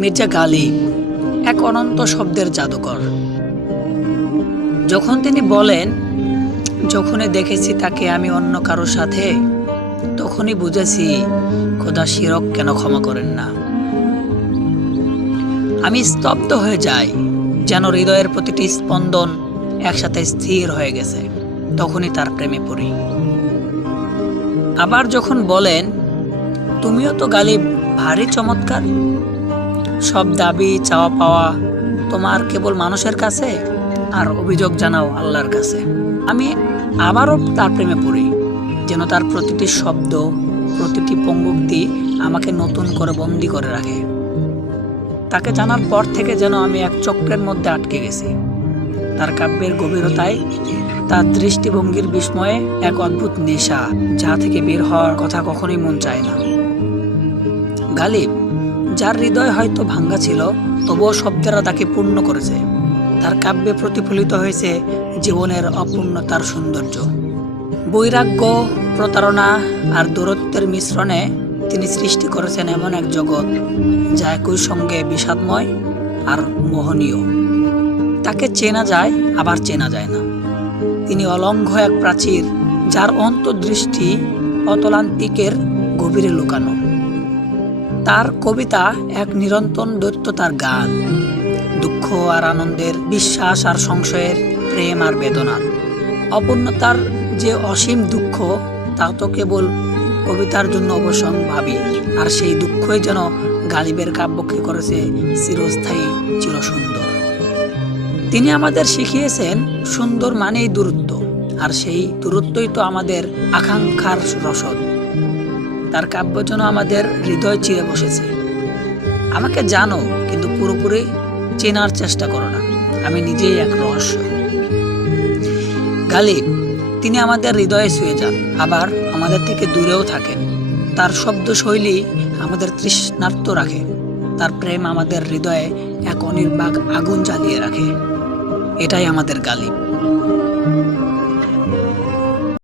মির্জা গালিব এক অনন্ত শব্দের জাদুকর। যখন তিনি বলেন, যখনই দেখেছি তাকে আমি অন্য কারোর সাথে, তখনই বুঝেছি খোদা শিরক কেন ক্ষমা করেন না। আমি স্তব্ধ হয়ে যাই, যেন হৃদয়ের প্রতিটি স্পন্দন একসাথে স্থির হয়ে গেছে। তখনই তার প্রেমে পড়ি। আবার যখন বলেন, তুমিও তো গালিব ভারী চমৎকার, সব দাবি চাওয়া পাওয়া তোমার কেবল মানুষের কাছে, আর অভিযোগ জানাও আল্লাহর কাছে। আমি আবারও তার প্রেমে পড়ি, যেন তার প্রতিটি শব্দ, প্রতিটি পঙ্গুক্তি আমাকে নতুন করে বন্দি করে রাখে। তাকে জানার পর থেকে যেন আমি এক চক্রের মধ্যে আটকে গেছি। তার কাব্যের গভীরতায়, তার দৃষ্টিভঙ্গির বিস্ময়ে এক অদ্ভুত নেশা, যা থেকে বের হওয়ার কথা কখনোই মন চায় না। গালিব, যার হৃদয় হয়তো ভাঙ্গা ছিল, তবুও শব্দেরা তাকে পূর্ণ করেছে। তার কাব্যে প্রতিফলিত হয়েছে জীবনের অপূর্ণতার সৌন্দর্য। বৈরাগ্য, প্রতারণা আর দূরত্বের মিশ্রণে তিনি সৃষ্টি করেছেন এমন এক জগৎ, যা একই সঙ্গে বিষাদময় আর মোহনীয়। তাকে চেনা যায়, আবার চেনা যায় না। তিনি অলঙ্ঘ্য এক প্রাচীর, যার অন্তর্দৃষ্টি অতলান্তিকের গভীরে লুকানো। তার কবিতা এক নিরন্তর দৈত্যতার গান, দুঃখ আর আনন্দের, বিশ্বাস আর সংশয়ের, প্রেম আর বেদনার। অপূর্ণতার যে অসীম দুঃখ, তা তো কেবল কবিতার জন্য অবশ্যম্ভাবী, আর সেই দুঃখই যেন গালিবের কাব্যকে করেছে চিরস্থায়ী, চিরসুন্দর। তিনি আমাদের শিখিয়েছেন, সুন্দর মানেই দূরত্ব, আর সেই দূরত্বই তো আমাদের আকাঙ্ক্ষার রসদ। তার কাব্য যেন আমাদের হৃদয় চিরে বসেছে। আমাকে জানো, কিন্তু পুরোপুরি চেনার চেষ্টা করো না। আমি নিজেই এক রহস্য। গালিব, তিনি আমাদের হৃদয়ে ছুঁয়ে যান, আবার আমাদের থেকে দূরেও থাকেন। তার শব্দশৈলী আমাদের তৃষ্ণার্ত রাখে। তার প্রেম আমাদের হৃদয়ে এক অনির্বাক আগুন জ্বালিয়ে রাখে। এটাই আমাদের গালিব।